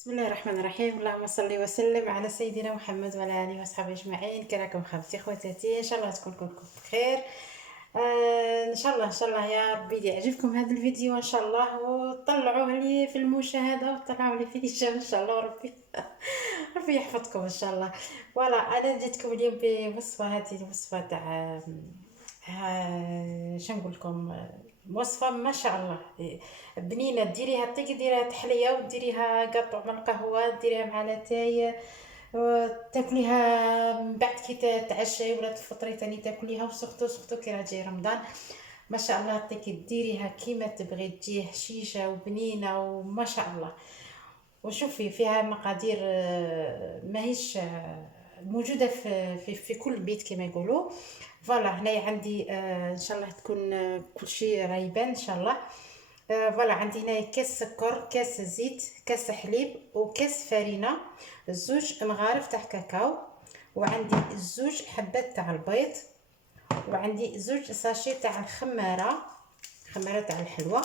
بسم الله الرحمن الرحيم. اللهم صل وسلم على سيدنا محمد وعلى اله وصحبه اجمعين. كي راكم خالتي خواتاتي؟ ان شاء الله تكون كلكم بخير. ان شاء الله يا ربي يعجبكم هذا الفيديو ان شاء الله، وطلعوه لي في المشاهده وطلعوه لي في الاعجاب ان شاء الله، وربي ربي يحفظكم ان شاء الله. فوالا انا جيتكم اليوم بوصفه، هذه الوصفه تاع شنو نقول لكم، وصفه ما شاء الله بنينه. ديريها طيق، ديريها تحليه، وديريها قطع من القهوه، ديريها مع لاتاي، تاكليها من بعد كي تعشي ولا تفطري تاني تاكليها. وسورتو كي راه جاي رمضان ما شاء الله عطيك ديريها كيما تبغي، تجي هشيشه وبنينه وما شاء الله. وشوفي فيها مقادير ماهيش موجوده في كل بيت كما يقولوا. فوالا هنايا عندي ان شاء الله تكون كل شيء راه يبان ان شاء الله. فوالا عندي هنايا كاس سكر، كاس زيت، كاس حليب، وكاس فرينه، زوج مغارف تاع كاكاو، وعندي زوج حبات تاع البيض، وعندي زوج ساشي تاع خماره تاع الحلوى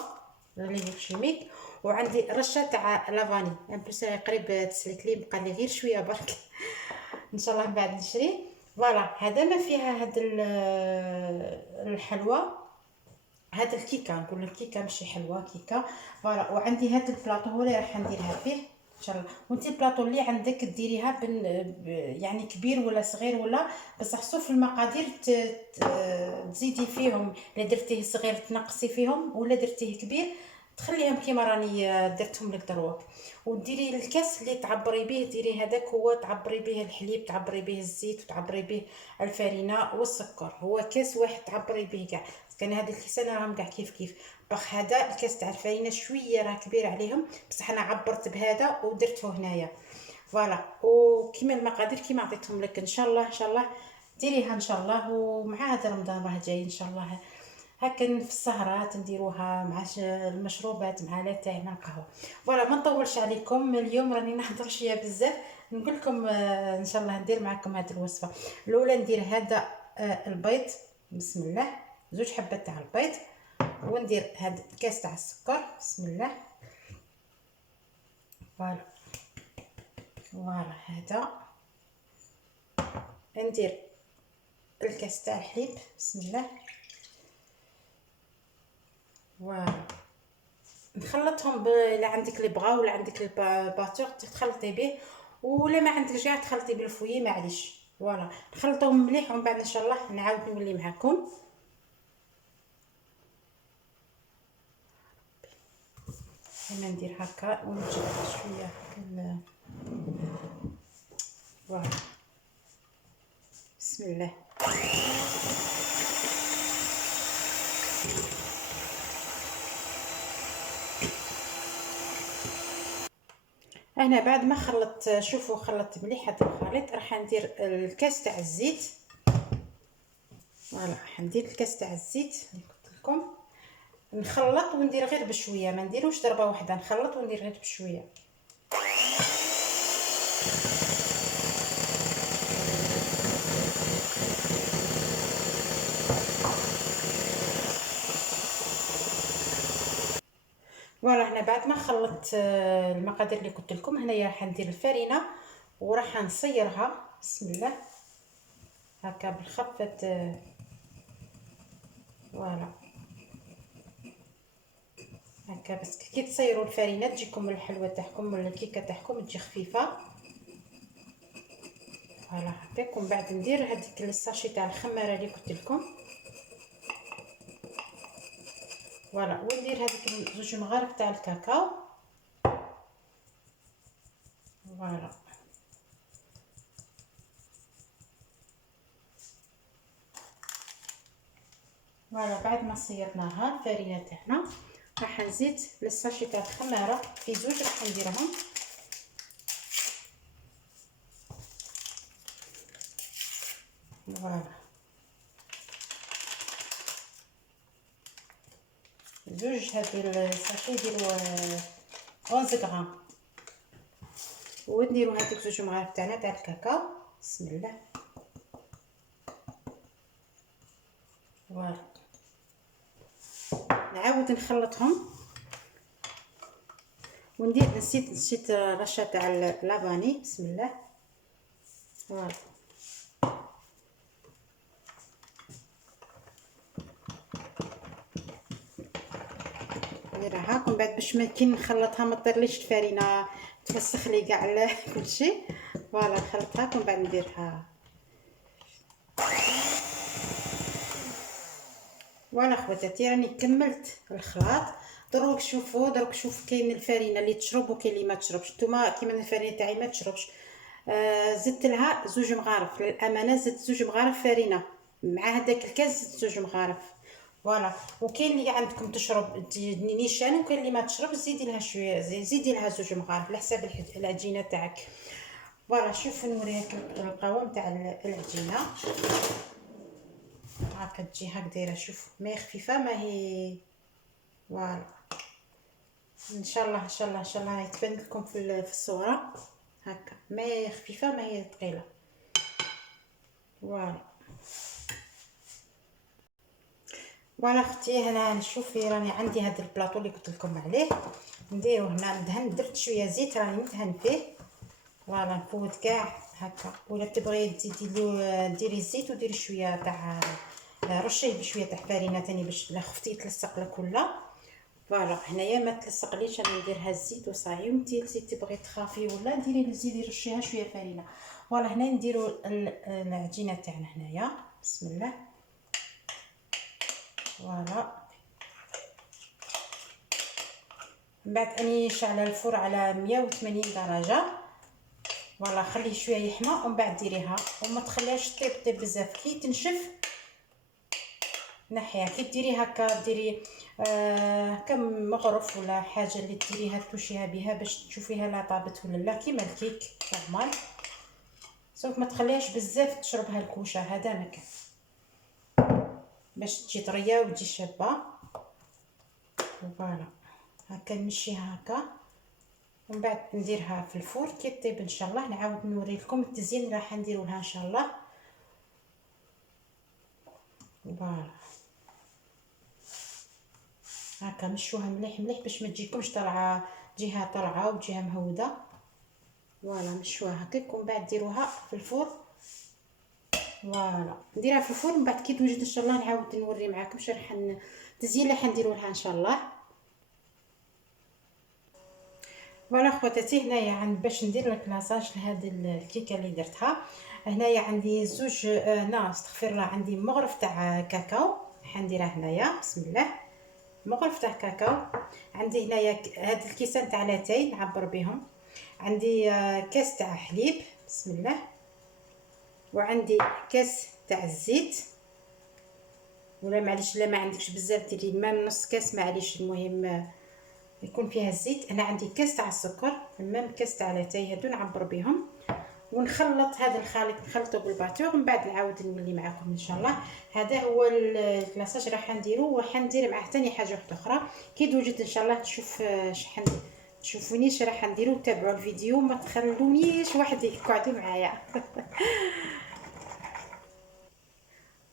اللي شيميك، وعندي رشه تاع لافاني ان بليس قريب تسلك لي، بقى لي غير شويه برك ان شاء الله من بعد نشري. فوالا هذا ما فيها هاد الحلوى، هاد الكيكه، نقول الكيكه ماشي حلوه، كيكه. فوالا وعندي هاد البلاطو هو اللي راح نديرها فيه ان شاء الله. وانت البلاطو اللي عندك ديريها يعني كبير ولا صغير، ولا بصح صوف المقادير تزيدي فيهم، الا درتيه صغير تنقصي فيهم، ولا درتيه كبير تخليهم كيما راني درتهم لك دروك. وديري الكاس اللي تعبري به، ديري هذاك هو تعبري به الحليب، تعبري به الزيت، وتعبري به الفرينه والسكر، هو كاس واحد تعبري به كاع. كان هاد الكيسان راهم كاع كيف باخ. هذا الكاس تاع الفرينه شويه راه كبير عليهم، بصح انا عبرت بهذا ودرته هنايا. فوالا وكيما المقادير كيما عطيتهم لك ان شاء الله. ان شاء الله ديريها ان شاء الله. ومع هذا رمضان راه جاي ان شاء الله، هكا في السهرات نديروها مع المشروبات، مع لاتاي، مع القهوه. فوالا ما نطولش عليكم اليوم، راني نهضر شويه بزاف. نقول لكم ان شاء الله ندير معكم هذه الوصفه. الاولى ندير هذا البيض، بسم الله، زوج حبات تاع البيض، وندير هاد الكاس تاع السكر، بسم الله. فوالا هذا. ندير الكاس تاع الحليب، بسم الله. فوالا نخلطهم الا عندك اللي بغا، ولا عندك الباتور تخلطي به، ولا ما عندكش كاع تخلطي بالفويه معليش. فوالا نخلطوهم مليح، ومن بعد ان شاء الله نعاود نولي معكم. انا ندير هكا ونجيب شويه هكا. فوالا بسم الله. انا بعد ما خلطت، شوفوا خلطت مليح هذا الخليط، راح ندير الكاس تاع الزيت. فوالا راح ندير الكاس تاع الزيت اللي قلت لكم. نخلط وندير غير بشويه، ما نديروش ضربه واحده، نخلط وندير غير بشويه. فوالا هنا بعد ما خلطت المقادير اللي قلت لكم، هنايا راح ندير الفرينه وراح نصيرها، بسم الله، هكا بالخفه. فوالا هكا بس كي تصيروا الفرينه تجيكم الحلوه تاعكم ولا الكيكه تاعكم تجي خفيفه. فوالا هكاك. ومن بعد ندير هذيك الساشي تاع الخماره اللي قلت لكم. فوالا وندير هذيك زوج مغارف تاع الكاكاو. فوالا فوالا بعد ما صيرناها الفرينه تاعنا، راح نزيد الساشي تاع الخماره في زوج، راح نديرهم. فوالا زوج هاد الساشي يديروا 11 غرام. ونديروا هذيك زوج مغارف تاعنا تاع الكاكاو، بسم الله. فوالا نعاود نخلطهم، وندير نسيت رشه تاع لافاني. بسم الله. فوالا نديرها هاك، ومن بعد باش ما كي نخلطها ما طيرليش الفرينه تفسخ لي كاع كلشي. فوالا نخلطها ومن بعد نديرها. فوالا خواتاتي راني كملت الخلاط. دروك شوفوا كاين الفرينه اللي تشرب وكاين اللي ما تشربش. نتوما كيما الفرينه تاعي ما تشربش، زدت لها 2 مغارف للامانه، زدت 2 مغارف فرينه مع هذاك الكاس، زدت 2 مغارف. فوالا. وكاين اللي عندكم تشرب نيشان، وكاين اللي ما تشرب زيدي لها شويه، زيدي لها 2 مغارف على حساب العجينه تاعك. فوالا شوف نوريك القوام تاع العجينه. هاكا تجي هاك دايره، شوف ما هي خفيفه ما هي. فوالا ان شاء الله ان شاء الله ان شاء الله يتبان لكم في الصوره. هاكا ما هي خفيفه ما هي ثقيله. فوالا فوالا اختي، هنا نشوفي راني عندي هذا البلاطو اللي قلت لكم عليه، نديرو هنا ندهن. درت شويه زيت راني ندهن فيه. فوالا نفوت كاع هكا، ولا تبغي تزيدي له ديري الزيت وديري شويه تاع رشيه بشويه تاع فرينه ثاني باش لا خفتي يتلصق لك ولا. فوالا هنايا ما تلصقليش، انا نديرها الزيت وصاي. وانتي تبغي تخافي ولا ديري زيدي رشيها شويه فرينه. فوالا هنا نديرو العجينه تاعنا هنايا. بسم الله. فوالا من بعد اني شعله الفرن على 180 درجه. فوالا خليه شويه يحمى ومن بعد ديريها، وما تخليهاش طيب بزاف. كي تنشف نحيها. كي ديري هكا ديري كم مغرف ولا حاجه اللي ديريها توشيها بها باش تشوفيها لا طابت ولا لا، كيما الكيك نورمال. سوف ما تخليهاش بزاف تشربها الكوشه، هذا مكان باش تجي طريه وتجي شابه. فوالا هكا نمشيها هكا ومن بعد نديرها في الفرن كي طيب ان شاء الله. نعاود نوري لكم التزيين اللي راح نديرو لها ان شاء الله. فوالا هكا نشوها مليح مليح باش ما تجيكمش طالعه جهه طالعه وجهه مهوده. فوالا نشوها هكاك ومن بعد ديروها في الفرن. فوالا نديرها في الفرن من بعد كي توجد ان شاء الله نعاود نوري معاكم واش راح التزيين اللي حنديرو لها ان شاء الله. فوالا خواتاتي هنايا عند باش ندير الكلاصاج لهاد الكيكه اللي درتها. هنايا عندي زوج استغفر الله، عندي مغرف تاع كاكاو حنديرها هنايا. بسم الله. مغرف تاع كاكاو. عندي هنايا هاد الكيسان تاع لاتاي نعبر بهم. عندي كاس تاع حليب. بسم الله. وعندي كاس تاع الزيت، ولا معليش لا ما عندكش بزاف ديري مام نص كاس معليش، المهم يكون فيها الزيت. انا عندي كاس تاع السكر، مام كاس تاع لاتاي، هادو نعبر بهم ونخلط هذا الخليط نخلطه بالباتور. من بعد نعاود نولي معكم ان شاء الله. هذا هو الكلاصاج راح نديرو، وحندير معاه ثاني حاجه واحده اخرى كي توجد ان شاء الله تشوف شحال تشوفوني اش راح نديرو. تابعوا الفيديو ما تخلونيش وحدي، قعدوا معايا.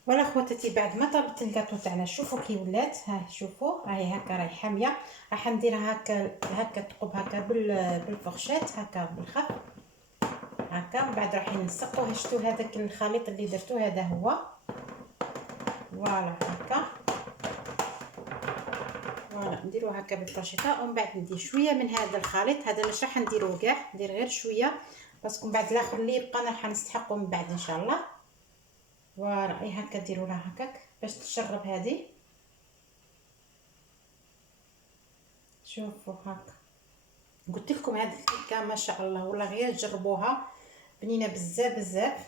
ولا خواتاتي بعد ما طابت الكاطو تاعنا شوفوا كي ولات. ها شوفوا راهي هكا راهي حاميه. راح نديرها هكا تقب هكا بالفرشات هكا بالخف هكا. من بعد راح نسقوه. شفتوا هذاك الخليط اللي درتو هذا هو. فوالا هكا. فوالا نديرو هكا بالفرشيطه ومن بعد ندير شويه من هذا الخليط. هذا مش راح نديروه كاع، ندير غير شويه باسكو من بعد الاخر اللي يبقى راح نستحقو من بعد ان شاء الله. فوالا اي هكا ديروا لها هكاك باش تشرب هذه. شوفوا هكا قلت لكم هذه الكيكه ما شاء الله والله غير جربوها، بنينه بزاف بزاف.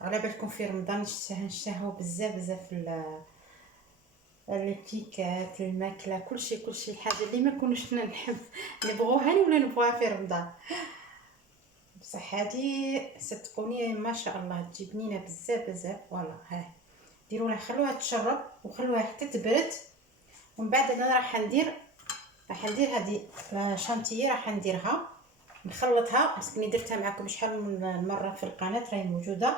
على بالكم في رمضان نشتهوا بزاف بزاف الكيكات الماكله كلشي الحاجه اللي ما كناش نحب نبغوها ولا نبغوها في رمضان. بصح هذه صدقوني ما شاء الله تجي بنينه بزاف بزاف. فوالا ها ديروا لها خلوها تشرب وخلوها حتى تبرد. ومن بعد انا راح ندير هذه شانتيي راح نديرها نخلطها باسكو درتها معكم شحال من مره في القناه راهي موجوده.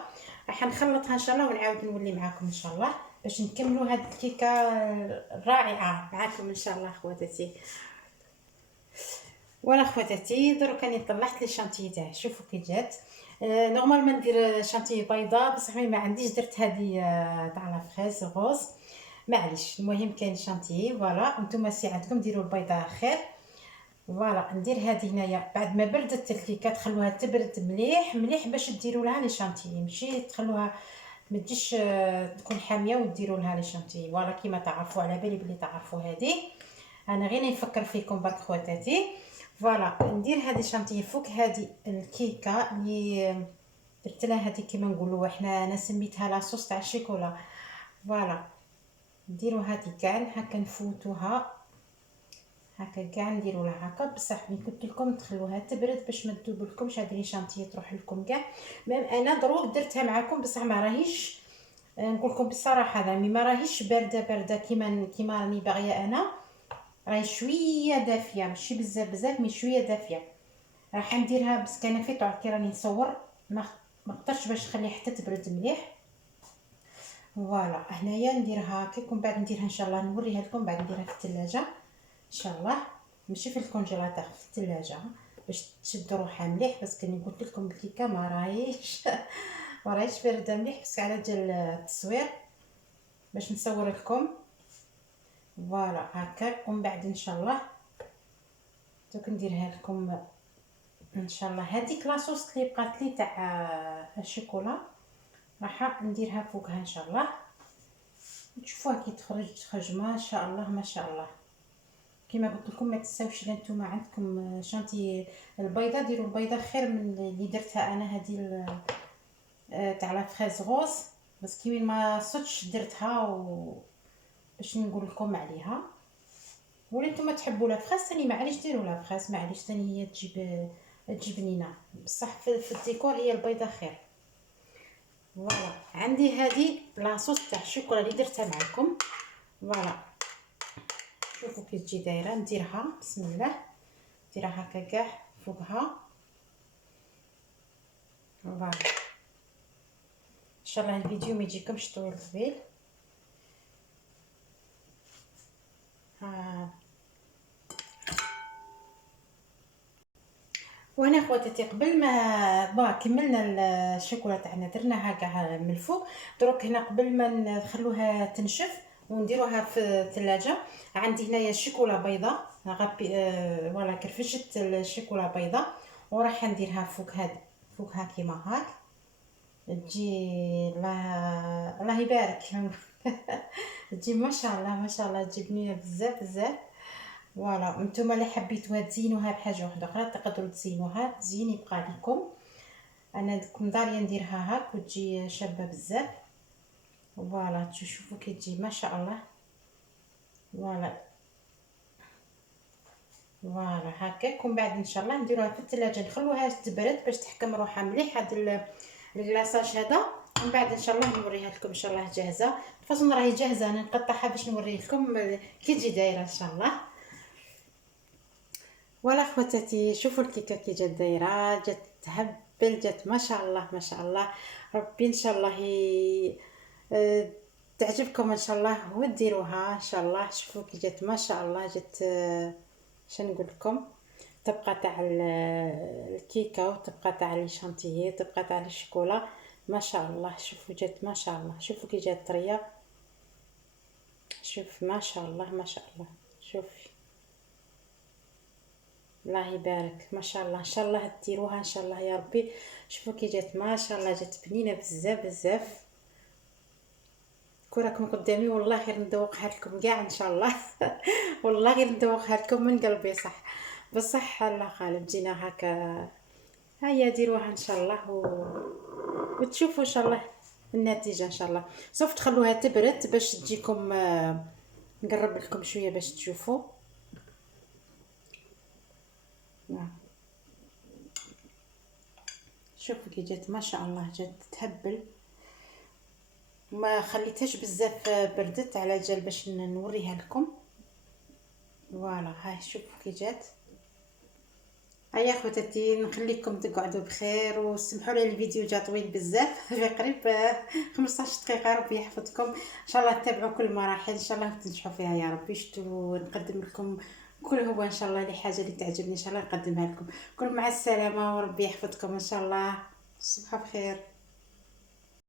راح نخلطها ان شاء الله ونعاود نولي معكم ان شاء الله باش نكملوا هاد الكيكه الرائعه معكم ان شاء الله خواتاتي. ولا خواتاتي دروك راني طلعت لي شانتي تاعي، شوفوا كي جات. نورمالمون ندير شانتي بيضاء بصح ما عنديش، درت هذه تاع لا فريز روز، معليش المهم كاين شانتي. فوالا نتوما سي عندكم ديروا البيضاء خير. فوالا ندير هذه هنايا بعد ما بردت الكيكه تخلوها تبرد مليح مليح باش ديروا لها لي شانتي، ماشي تخلوها ما تجيش تكون حاميه وديروا لها لي شانتي. فوالا كيما تعرفوا، على بالي بلي تعرفوا هذه، انا غير نفكر فيكم برك خواتاتي. فوالا ندير هذه شانتي فوق هذه الكيكه اللي درت لها هذه كيما نقولوا احنا، انا سميتها لا صوص تاع الشيكولا. فوالا نديروا هذه كاع هكا نفوتوها هكا كاع نديروا لها هكا، بصح ملي قلت لكم تخلوها تبرد باش ما تذوبلكمش هذه لي شانتي تروح لكم كاع. ميم انا دروك درتها معكم بصح ما راهيش، نقول لكم بصراحه زعما ما راهيش بارده كيما راني باغيه انا، راهي شويه دافيه ماشي بزاف بزاف مي شويه دافيه. راح نديرها بس كان في طول كي راني نصور ما قدرتش باش نخليها حتى تبرد مليح. فوالا هنايا نديرها هكاك ومن بعد نديرها ان شاء الله نوريها لكم بعد نديرها في الثلاجه ان شاء الله، ماشي في الكونجيلاتور في الثلاجه باش تشد روحها مليح. بس كني قلت لكم الكيكه ما راهيش ما راهيش بارده مليح بس على جال التصوير باش نصور لكم. فوالا هكاك ومن بعد ان شاء الله دوك نديرها لكم ان شاء الله. هذيك لاصوص اللي بقات لي تاع الشوكولا راح نديرها فوقها ان شاء الله. تشوفوها كي تخرج ما شاء الله ما شاء الله. كما قلت لكم ما تنساوش نتوما عندكم شانتي البيضه ديروا البيضه خير من اللي درتها انا هذه تاع لا فريز روز، بس كي ما صدتش درتها باش نقول لكم عليها. ولا نتوما تحبوا لا فريز ثاني معليش ديروا لا فريز معليش ثاني هي تجيب بنينه، بصح في الديكور هي البيضه خير. فوالا عندي هذه لاصوص تاع الشوكولا اللي درتها معكم. فوالا شوفوا كي تجي دايره، نديرها بسم الله نديرها هكا كاع فوقها. فوالا ان شاء الله الفيديو ما يجيكمش طويل طويل. وهنا خواتاتي قبل ما كملنا الشوكولا تاعنا درناها كاع من الفوق، دروك هنا قبل ما نخلوها تنشف ونديروها في الثلاجه عندي هنايا الشوكولا بيضاء غابي فوالا كرفشت الشوكولا بيضاء وراح نديرها فوقها كيما هاك تجي. الله يبارك تجي ما شاء الله ما شاء الله تجي بنينه بزاف بزاف. فوالا نتوما اللي حبيتوها تزينوها بحاجه واحده اخرى تقدروا تزينوها تزيين يبقى لكم. انا كنت داريه نديرها هاك وتجي شابه بزاف. فوالا تشوفوا كي تجي ما شاء الله. فوالا هكاك ومن بعد ان شاء الله نديروها في الثلاجه نخلوها تبرد باش تحكم روحها مليح هاد الكلاصاج هذا. ومن بعد ان شاء الله نوريها لكم ان شاء الله جاهزه. الفاصون راهي جاهزه انا نقطعها باش نوري لكم كي تجي دايره ان شاء الله. ولا خواتاتي شوفوا الكيكه كي جات دايره، جات تهبل جات ما شاء الله ما شاء الله. ربي ان شاء الله تعجبكم ان شاء الله وديروها ان شاء الله. شوفوا كي جات ما شاء الله جات نقول لكم تبقى تاع الكيكه وتبقى تاع لي شانتيي تبقى تاع الشوكولا ما شاء الله. شوفوا جات ما شاء الله، شوفوا كي جات طريه، شوف ما شاء الله ما شاء الله. شوفي الله يبارك ما شاء الله ان شاء الله ديروها ان شاء الله يا ربي. شوفوا كي جات ما شاء الله جات بنينه بزاف بزاف. كراكم قدامي والله غير ندوقها لكم كاع ان شاء الله والله غير ندوقها لكم من قلبي صح بصح الله غالب جينا هكا. هيا ديروها ان شاء الله وتشوفوا ان شاء الله النتيجه ان شاء الله. سوف تخلوها تبرد باش تجيكم نقرب لكم شويه باش تشوفوا. شوفوا كي جات ما شاء الله جات تهبل ما خليتهاش بزاف بردت على جال باش نوريها لكم. فوالا هاي شوفوا كي جات هيا خواتاتي نخليكم تقعدوا بخير، وسمحوا لي الفيديو جا طويل بزاف في قريب 15 دقيقه. ربي يحفظكم ان شاء الله، تتابعوا كل المراحل ان شاء الله تنجحوا فيها يا ربي. شتو نقدم لكم كل هو ان شاء الله، اللي حاجه اللي تعجبني ان شاء الله نقدمها لكم. كل مع السلامه وربي يحفظكم ان شاء الله. تصبحوا بخير.